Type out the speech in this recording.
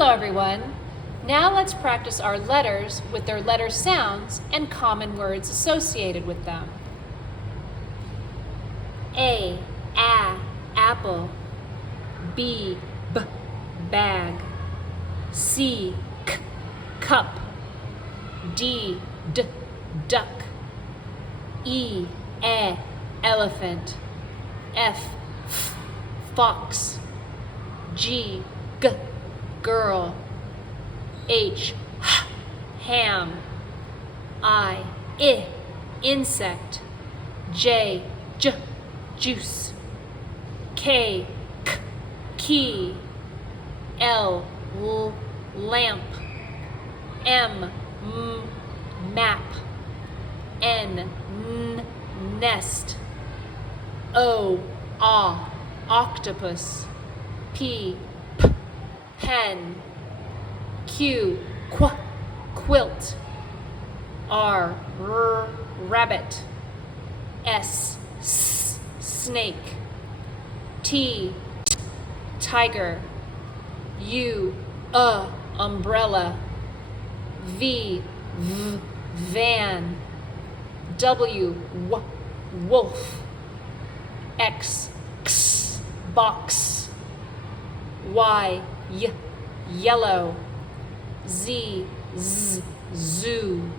Hello everyone. Now let's practice our letters with their letter sounds and common words associated with them. A, apple. B, bag. C, cup. D, duck. E, elephant. F, fox. G, girl. H, ham. I, insect. J, juice. K, key. L, lamp. M, map. N, nest. O, octopus. P, pen. Q, quilt. R, rabbit. S, snake. T, tiger. U, umbrella. V, van. W, wolf. X, box. Y, yellow. Z, zoo.